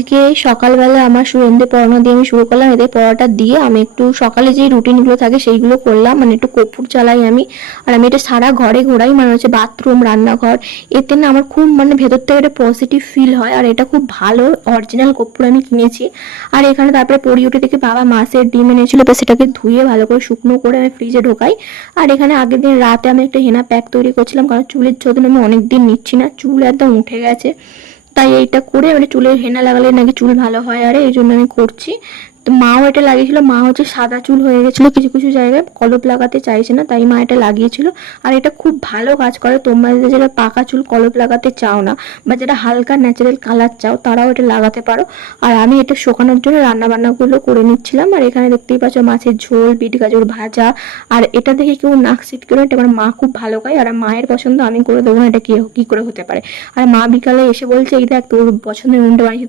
আজকে সকালবেলা আমার সুরেন্দ্র পড়ানো দিয়ে আমি শুরু করলাম। এদের পড়াটা দিয়ে আমি একটু সকালে যে রুটিনগুলো থাকে সেইগুলো করলাম, মানে একটু কর্পূর জ্বালাই আমি। আর আমি এটা সারা ঘরে ঘোরাই, মানে হচ্ছে বাথরুম, রান্নাঘর। এতে না আমার খুব মানে ভেতর থেকে একটা পজিটিভ ফিল হয়। আর এটা খুব ভালো অরিজিনাল কর্পূর আমি কিনেছি। আর এখানে তারপরে পড়ি উঠে থেকে বাবা মাছের ডিম এনেছিল, তো সেটাকে ধুয়ে ভালো করে শুকনো করে আমি ফ্রিজে ঢোকাই। আর এখানে আগের দিন রাতে আমি একটা হেনা প্যাক তৈরি করছিলাম, কারণ চুলের যত্ন আমি অনেক দিন নিচ্ছি না, চুল একদম উঠে গেছে। তাই এইটা করে মানে চুলের হেনা লাগালে নাকি চুল ভালো হয়, আর এই জন্য আমি করছি। তো মাও এটা লাগিয়েছিল, মা হচ্ছে সাদা চুল হয়ে গেছিল কিছু কিছু জায়গায়, কলপ লাগাতে চাইছে না, তাই মা এটা লাগিয়েছিল। আর এটা খুব ভালো কাজ করে। তোমরা যারা পাকা চুল কলপ লাগাতে চাও না, বা যারা হালকা ন্যাচারাল কালার চাও, তারাও এটা লাগাতে পারো। আর আমি এটা শোকানোর জন্য রান্না বান্নাগুলো করে নিচ্ছিলাম। আর এখানে দেখতেই পাচ্ছ মাছের ঝোল, বিট গাজর ভাজা। আর এটা দেখে কেউ নাক সিটকে না, এটা আমার মা খুব ভালো খায়, আর মায়ের পছন্দ আমি করে দেবো না, এটা কি কি করে হতে পারে। আর মা বিকালে এসে বলছে, এই দেখ তোর পছন্দের উন্ডে বানিয়েছি, দেখ